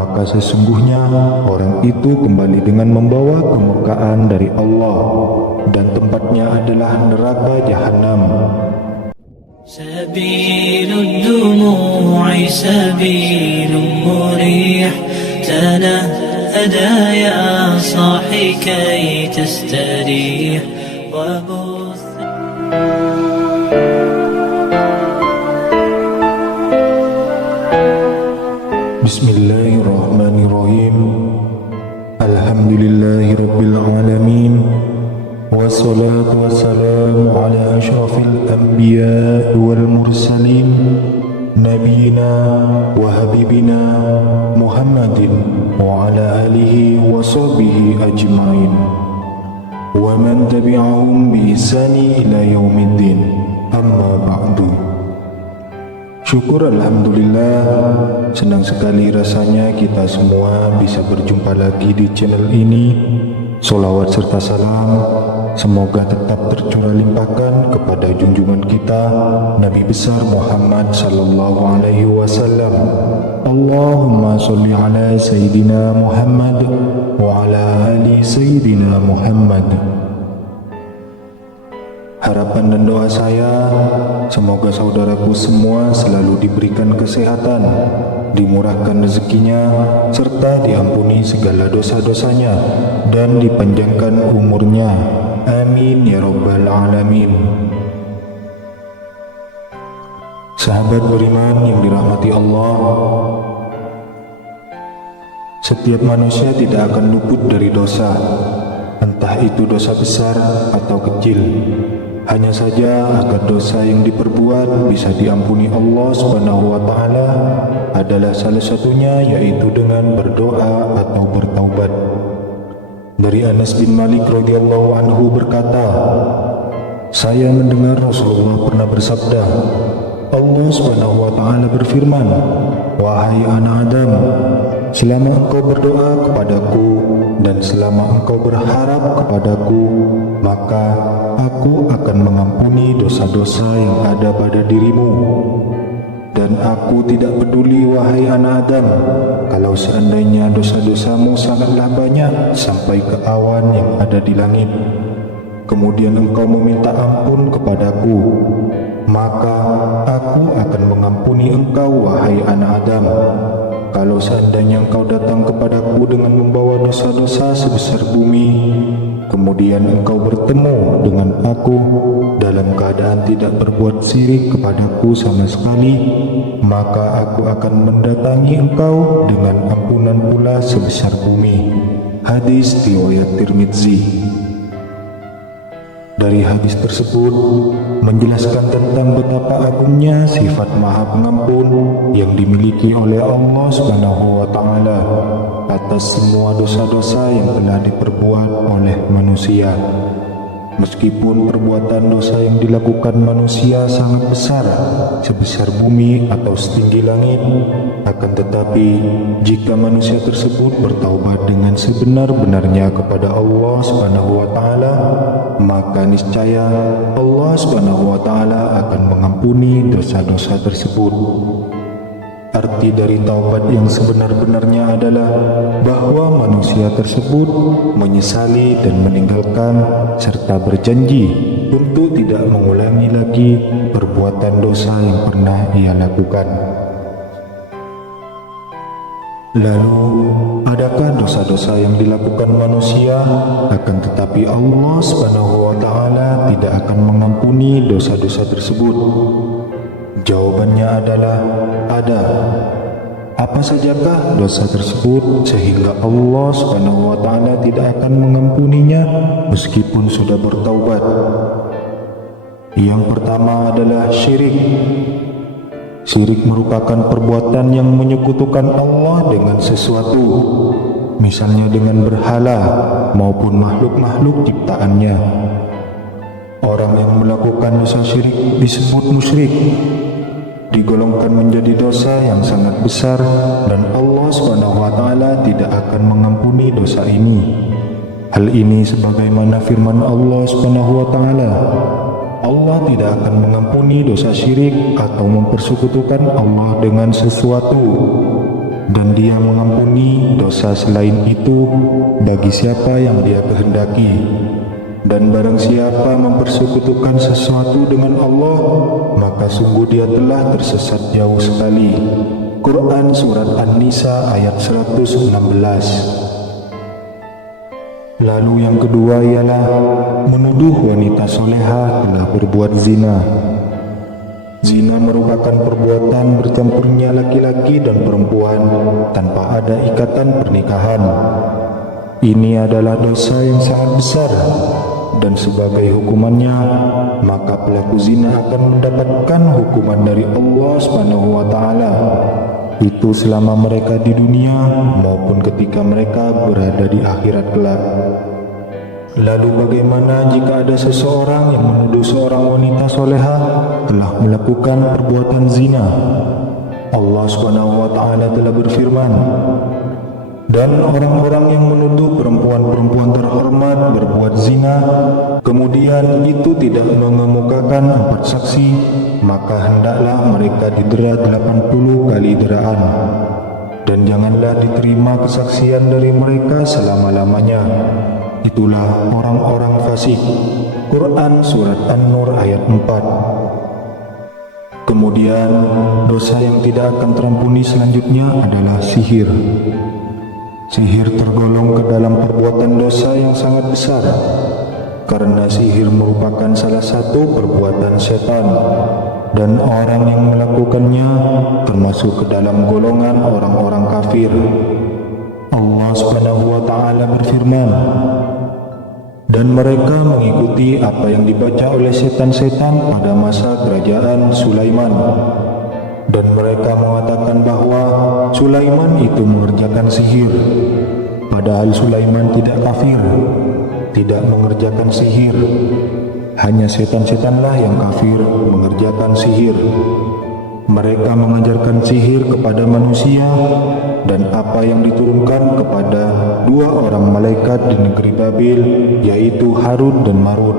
maka sesungguhnya orang itu kembali dengan membawa kemurkaan dari Allah, dan tempatnya adalah neraka jahanam. سبيل الدموع سبيل مريح تنهدى يا صاحي كي تستريح وبث Bismillahirrahmanirrahim. Alhamdulillahi rabbil alamin. Wassalatu wassalamu ala ashrafil anbiya wal mursalin, nabiyina wa habibina Muhammadin wa ala alihi wa sahbihi ajma'in wa man tabi'ahum bi ihsani ila yaumiddin. Amma ba'du. Syukur alhamdulillah, senang sekali rasanya kita semua bisa berjumpa lagi di channel ini. Sholawat serta salam semoga tetap tercurah limpahkan kepada junjungan kita Nabi besar Muhammad sallallahu alaihi wasallam. Allahumma sholli ala Sayyidina Muhammad wa ala ali Sayyidina Muhammad. Harapan dan doa saya, semoga saudaraku semua selalu diberikan kesehatan, dimurahkan rezekinya, serta diampuni segala dosa-dosanya, dan dipanjangkan umurnya. Amin ya rabbal alamin. Sahabat beriman yang dirahmati Allah, setiap manusia tidak akan luput dari dosa, entah itu dosa besar atau kecil. Hanya saja agar dosa yang diperbuat bisa diampuni Allah Subhanahu wa taala adalah salah satunya, yaitu dengan berdoa atau bertaubat. Dari Anas bin Malik radhiyallahu anhu berkata, saya mendengar Rasulullah pernah bersabda, Allah Subhanahu wa taala berfirman, wahai anak Adam, selama engkau berdoa kepadaku dan selama engkau berharap kepadaku, maka aku akan mengampuni dosa-dosa yang ada pada dirimu. Dan aku tidak peduli, wahai anak Adam, kalau seandainya dosa-dosamu sangatlah banyak sampai ke awan yang ada di langit, kemudian engkau meminta ampun kepadaku, maka aku akan mengampuni engkau, wahai anak Adam. Kalau seandainya engkau datang kepadaku dengan membawa dosa-dosa sebesar bumi, kemudian engkau bertemu dengan aku dalam keadaan tidak berbuat syirik kepadaku sama sekali, maka aku akan mendatangi engkau dengan ampunan pula sebesar bumi. Hadis riwayat Tirmidzi. Dari hadis tersebut menjelaskan tentang betapa agungnya sifat Maha Pengampun yang dimiliki oleh Allah Subhanahu wa taala atas semua dosa-dosa yang telah diperbuat oleh manusia. Meskipun perbuatan dosa yang dilakukan manusia sangat besar, sebesar bumi atau setinggi langit, akan tetapi jika manusia tersebut bertaubat dengan sebenar-benarnya kepada Allah Subhanahu wa taala, maka niscaya Allah Subhanahu wa taala akan mengampuni dosa-dosa tersebut. Arti dari taubat yang sebenar-benarnya adalah bahwa manusia tersebut menyesali dan meninggalkan serta berjanji untuk tidak mengulangi lagi perbuatan dosa yang pernah ia lakukan. Lalu, adakah dosa-dosa yang dilakukan manusia akan tetapi Allah Subhanahu wa taala tidak akan mengampuni dosa-dosa tersebut? Jawabannya adalah ada. Apa sajakah dosa tersebut sehingga Allah Subhanahu wa taala tidak akan mengampuninya meskipun sudah bertaubat? Yang pertama adalah syirik. Syirik merupakan perbuatan yang menyekutukan Allah dengan sesuatu, misalnya dengan berhala maupun makhluk-makhluk ciptaannya. Orang yang melakukan dosa syirik disebut musyrik, digolongkan menjadi dosa yang sangat besar, dan Allah Subhanahu wa taala tidak akan mengampuni dosa ini. Hal ini sebagaimana firman Allah Subhanahu wa taala, Allah tidak akan mengampuni dosa syirik atau mempersekutukan Allah dengan sesuatu. dan Dia mengampuni dosa selain itu bagi siapa yang Dia kehendaki. Dan barang siapa mempersekutukan sesuatu dengan Allah, maka sungguh dia telah tersesat jauh sekali. Quran Surat An-Nisa ayat 116. Lalu yang kedua ialah menuduh wanita soleha telah berbuat zina. Zina merupakan perbuatan bercampurnya laki-laki dan perempuan tanpa ada ikatan pernikahan. Ini adalah dosa yang sangat besar, dan sebagai hukumannya, maka pelaku zina akan mendapatkan hukuman dari Allah SWT. Itu selama mereka di dunia maupun ketika mereka berada di akhirat kelak. Lalu bagaimana jika ada seseorang yang menuduh seorang wanita soleha telah melakukan perbuatan zina? Allah SWT telah berfirman, dan orang-orang yang menuduh perempuan-perempuan terhormat berbuat zina, kemudian itu tidak mengemukakan 4 saksi, maka hendaklah mereka didera 80 kali deraan. Dan janganlah diterima kesaksian dari mereka selama-lamanya. Itulah orang-orang fasik. Quran Surat An-Nur ayat 4. Kemudian, dosa yang tidak akan terampuni selanjutnya adalah sihir. Sihir tergolong ke dalam perbuatan dosa yang sangat besar, karena sihir merupakan salah satu perbuatan setan, dan orang yang melakukannya termasuk ke dalam golongan orang-orang kafir. Allah SWT berfirman, dan mereka mengikuti apa yang dibaca oleh setan-setan pada masa kerajaan Sulaiman. Dan mereka mengatakan bahwa Sulaiman itu mengerjakan sihir, padahal Sulaiman tidak kafir, tidak mengerjakan sihir. Hanya setan-setanlah yang kafir mengerjakan sihir. Mereka mengajarkan sihir kepada manusia dan apa yang diturunkan kepada 2 orang malaikat di negeri Babil, yaitu Harut dan Marut.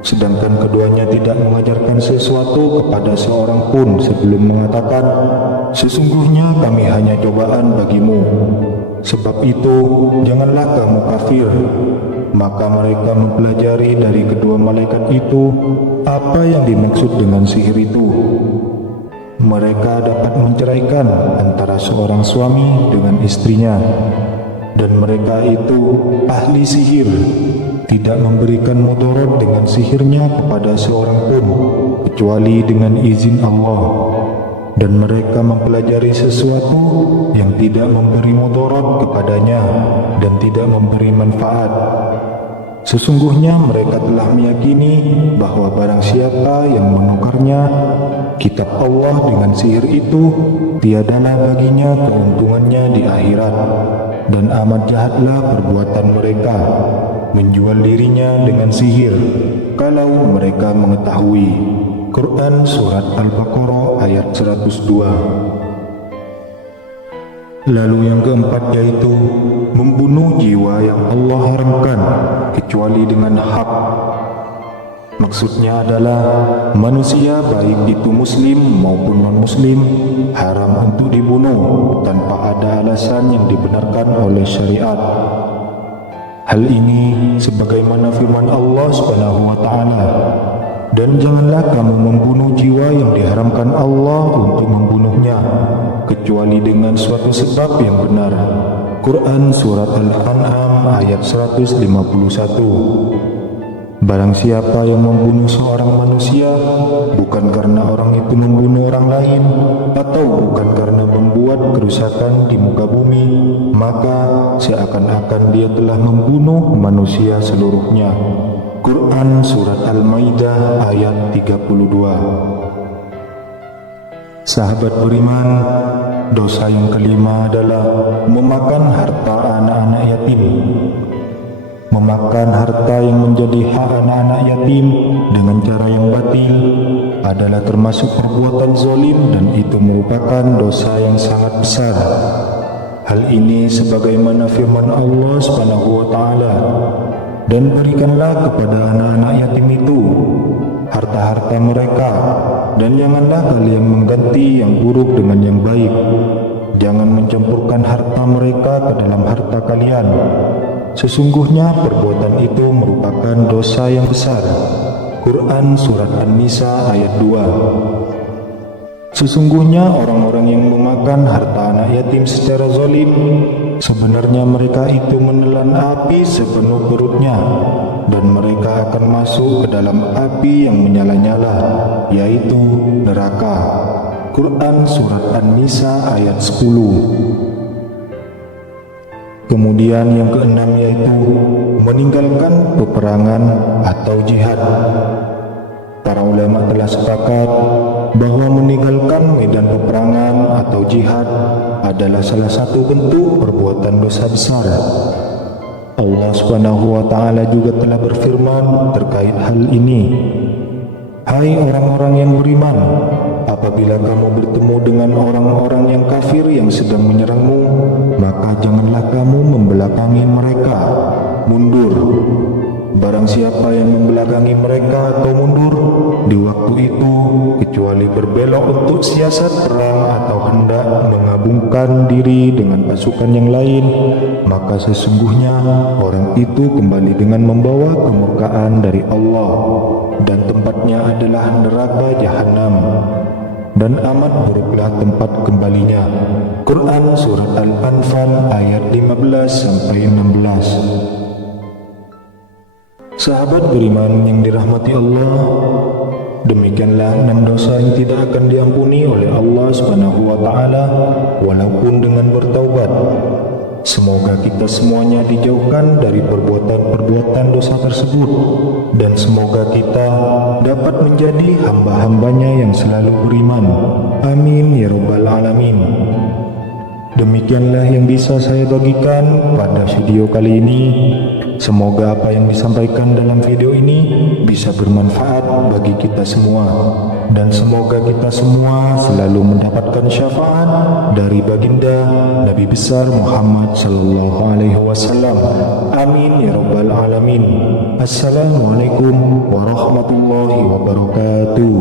Sedangkan keduanya tidak mengajarkan sesuatu kepada seorang pun sebelum mengatakan, sesungguhnya kami hanya cobaan bagimu. Sebab itu, janganlah kamu kafir. Maka mereka mempelajari dari kedua malaikat itu apa yang dimaksud dengan sihir itu. Mereka dapat menceraikan antara seorang suami dengan istrinya, dan mereka itu ahli sihir, tidak memberikan mudarat dengan sihirnya kepada seorang pun kecuali dengan izin Allah. Dan mereka mempelajari sesuatu yang tidak memberi mudarat kepadanya dan tidak memberi manfaat. Sesungguhnya mereka telah meyakini bahwa barang siapa yang menukarnya kitab Allah dengan sihir itu, tiadalah baginya keuntungannya di akhirat. Dan amat jahatlah perbuatan mereka menjual dirinya dengan sihir kalau mereka mengetahui. Quran Surat Al-Baqarah ayat 102. Lalu yang keempat yaitu membunuh jiwa yang Allah haramkan kecuali dengan hak. Maksudnya adalah manusia baik itu muslim maupun non-muslim haram untuk dibunuh tanpa ada alasan yang dibenarkan oleh syariat. Hal ini sebagaimana firman Allah SWT, dan janganlah kamu membunuh jiwa yang diharamkan Allah untuk membunuhnya kecuali dengan suatu sebab yang benar. Quran Surat Al-An'am ayat 151. Barang siapa yang membunuh seorang manusia bukan karena orang itu membunuh orang lain atau bukan karena membuat kerusakan di muka bumi, maka seakan-akan dia telah membunuh manusia seluruhnya. Quran Surat Al-Maidah ayat 32. Sahabat beriman, dosa yang kelima adalah memakan harta anak-anak yatim. Memakan harta yang menjadi hak anak-anak yatim dengan cara yang batil adalah termasuk perbuatan zalim, dan itu merupakan dosa yang sangat besar. Hal ini sebagaimana firman Allah SWT, dan berikanlah kepada anak-anak yatim itu harta-harta mereka, dan janganlah kalian mengganti yang buruk dengan yang baik. Jangan mencampurkan harta mereka ke dalam harta kalian. Sesungguhnya perbuatan itu merupakan dosa yang besar. Quran Surat An-Nisa ayat 2. Sesungguhnya orang-orang yang memakan harta anak yatim secara zalim, sebenarnya mereka itu menelan api sepenuh perutnya, dan mereka akan masuk ke dalam api yang menyala-nyala, yaitu neraka. Quran Surat An-Nisa ayat 10. Kemudian yang keenam yaitu meninggalkan peperangan atau jihad. Para ulama telah sepakat bahwa meninggalkan medan peperangan atau jihad adalah salah satu bentuk perbuatan dosa besar. Allah Subhanahu wa taala juga telah berfirman terkait hal ini. Hai orang-orang yang beriman, apabila kamu bertemu dengan orang-orang yang kafir yang sedang menyerangmu, maka janganlah kamu membelakangi mereka, mundur. Barang siapa yang membelakangi mereka atau mundur di waktu itu, kecuali berbelok untuk siasat perang atau hendak menggabungkan diri dengan pasukan yang lain, maka sesungguhnya orang itu kembali dengan membawa kemurkaan dari Allah, dan tempatnya adalah neraka jahanam, dan amat buruklah tempat kembalinya. Quran Surat Al-Anfal ayat 15-16. Sahabat beriman yang dirahmati Allah, demikianlah 6 dosa yang tidak akan diampuni oleh Allah Subhanahu wa taala walaupun dengan bertaubat. Semoga kita semuanya dijauhkan dari perbuatan-perbuatan dosa tersebut, dan semoga kita dapat menjadi hamba-hambanya yang selalu beriman. Amin ya rabbal alamin. Demikianlah yang bisa saya bagikan pada video kali ini. Semoga apa yang disampaikan dalam video ini bisa bermanfaat bagi kita semua, dan semoga kita semua selalu mendapatkan syafaat dari baginda Nabi besar Muhammad sallallahu alaihi wasallam. Amin ya rabbal alamin. Assalamualaikum warahmatullahi wabarakatuh.